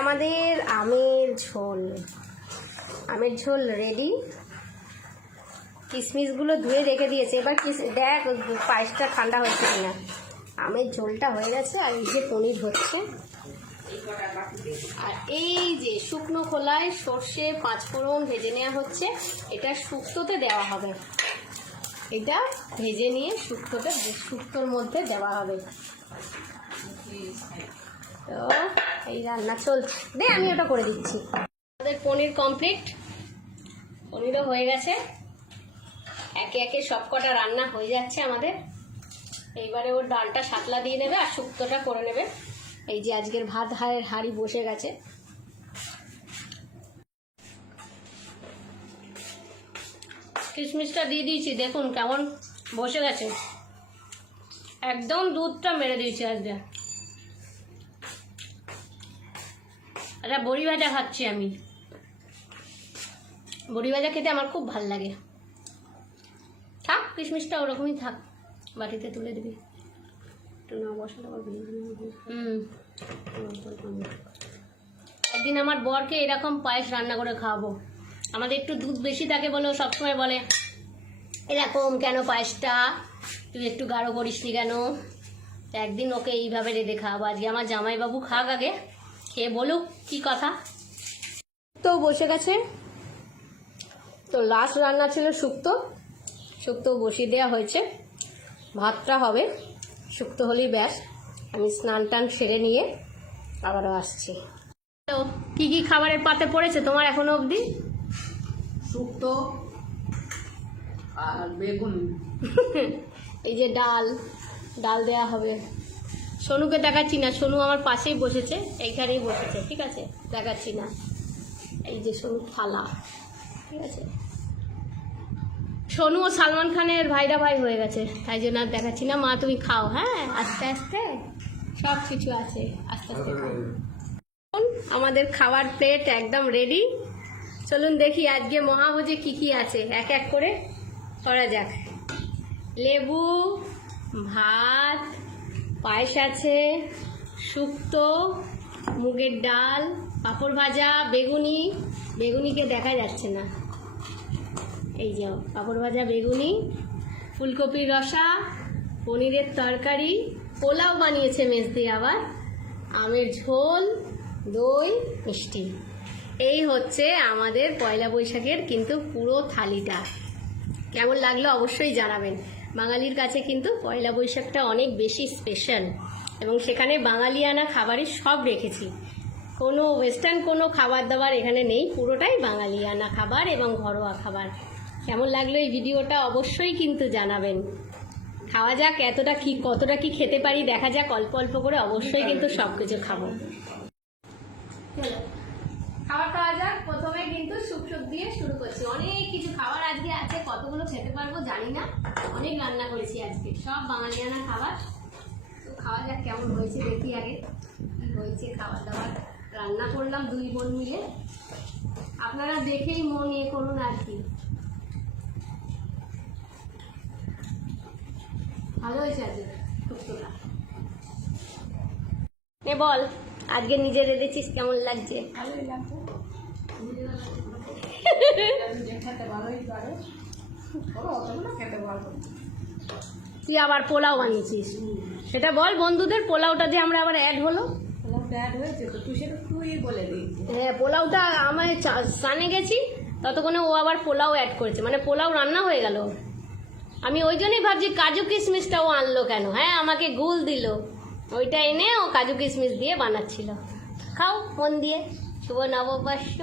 আমাদের আমের ঝোল রেডি। কিশমিশগুলো ধুয়ে রেখে দিয়েছে। এবার দেখ পায়েসটা ঠান্ডা হচ্ছে কিনা। আমের ঝোলটা হয়ে গেছে, আর এই যে পনির হচ্ছে। আর এই যে শুকনো খোলায় সর্ষে পাঁচফোড়ন ভেজে নেওয়া হচ্ছে, এটা শুক্তোতে দেওয়া হবে। এটা ভেজে নিয়ে শুক্তোর মধ্যে দেওয়া হবে। তো এই রান্না চলছে, দে আমি ওটা করে দিচ্ছি। আমাদের পনির কমপ্লিট, পনিরও হয়ে গেছে। একে একে সব কটা রান্না হয়ে যাচ্ছে আমাদের। এইবারে ওর ডালটা সাতলা দিয়ে নেবে আর শুক্তোটা করে নেবে। এই যে আজকের ভাত হাঁড়ি বসে গেছে। কিশমিশটা দিয়ে দিয়েছি, দেখুন কেমন বসে গেছে। একদম দুধটা মেরে দিয়েছি আজকে। একটা বড়ি ভাজা খাচ্ছি আমি। বড়ি ভাজা খেতে আমার খুব ভাল লাগে। থাক কিশমিশটা ওরকমই থাক, বাটিতে তুলে দিবি। একদিন আমার বরকে এরকম পায়েস রান্না করে খাওয়াবো। আমাদের একটু দুধ বেশি থাকে বলে ও সবসময় বলে এরকম কেন পায়েসটা তুই একটু গাঢ় করিসনি কেন। একদিন ওকে এইভাবে রেঁধে খাওয়াবো। আজকে আমার জামাইবাবু খাক, আগে খেয়ে বলুক কি কথা। তো বসে গেছে। তো লাস্ট রান্না ছিল শুক্তো বসিয়ে দেওয়া হয়েছে। ভাতটা হবে, শুক্তো হলেই ব্যাস। আমি স্নান টান সেরে নিয়ে আবারও আসছি। তো কি কি খাবারের পাতে পড়েছে তোমার এখনো অবধি? শুক্তো আর বেগুন। এই যে ডাল দেয়া হবে। সোনুকে দেখাচ্ছি না, সোনু আমার পাশেই বসেছে, এইখানেই বসেছে, ঠিক আছে, দেখাচ্ছি না। এই যে সোনু থালা, ঠিক আছে। সোনু ও সালমান খানের ভাইরা ভাই হয়ে গেছে, তাই জন্য আর দেখাচ্ছি না। মা তুমি খাও, হ্যাঁ আস্তে আস্তে সব কিছু আছে, আস্তে আস্তে খাও। আমাদের খাওয়ার প্লেট একদম রেডি। চলুন দেখি আজকে মহাভোজে কি কি আছে, এক এক করে করা যাক। লেবু, ভাত, পায়েস আছে, শুক্তো, মুগের ডাল, পাঁপড় ভাজা, বেগুনিকে দেখা যাচ্ছে না, এই যে পাঁপড় ভাজা, বেগুনি, ফুলকপির রসা, পনিরের তরকারি, পোলাও বানিয়েছে মেস দিয়ে, আবার আমের ঝোল, দই, মিষ্টি। এই হচ্ছে আমাদের পয়লা বৈশাখের কিন্তু পুরো থালিটা। কেমন লাগলো অবশ্যই জানাবেন। বাঙালির কাছে কিন্তু পয়লা বৈশাখটা অনেক বেশি স্পেশাল, এবং সেখানে বাঙালিয়ানা খাবারই সব রেখেছি। কোনো ওয়েস্টার্ন কোনো খাবার দাবার এখানে নেই, পুরোটাই বাঙালিয়ানা খাবার এবং ঘরোয়া খাবার। কেমন লাগলো এই ভিডিওটা অবশ্যই কিন্তু জানাবেন। খাওয়া যাক, কতটা কি খেতে পারি দেখা যাক, অল্প অল্প করে অবশ্যই কিন্তু সব কিছু খাবো। খাবার খাওয়া যাক। প্রথমে কিন্তু শুক দিয়ে শুরু করছি। অনেক কিছু খাবার আজকে আছে, কতগুলো খেতে পারবো জানি না, অনেক রান্না করেছি আজকে, সব বাঙালিয়ানা খাবার। তো খাওয়া যাক কেমন হয়েছে, দেখি আগে কি হয়েছে খাবার দাবার। রান্না করলাম দুই বোন মিলে, আপনারা দেখেই মন ইয়ে করুন আর কি। ভালো হয়েছে আজকে শুক্তোটা। এ বল আজকে নিজে রেঁধেছিস, কেমন লাগছে? ভালোই লাগছে। তুই আবার পোলাও বানিয়েছিস, সেটা বল বন্ধুদের। পোলাওটা দিয়ে আমরা আবার অ্যাড হলো। হ্যাঁ, পোলাওটা আমার স্নানে গেছি, ততক্ষণে ও আবার পোলাও অ্যাড করেছে, মানে পোলাও রান্না হয়ে গেল। আমি ওই জন্যই ভাবছি কাজু কিশমিশটা ও আনলো কেন। হ্যাঁ, আমাকে গুল দিল, ওইটা এনে ও কাজু কিশমিশ দিয়ে বানাচ্ছিল। খাও মন দিয়ে। শুভ নববর্ষ।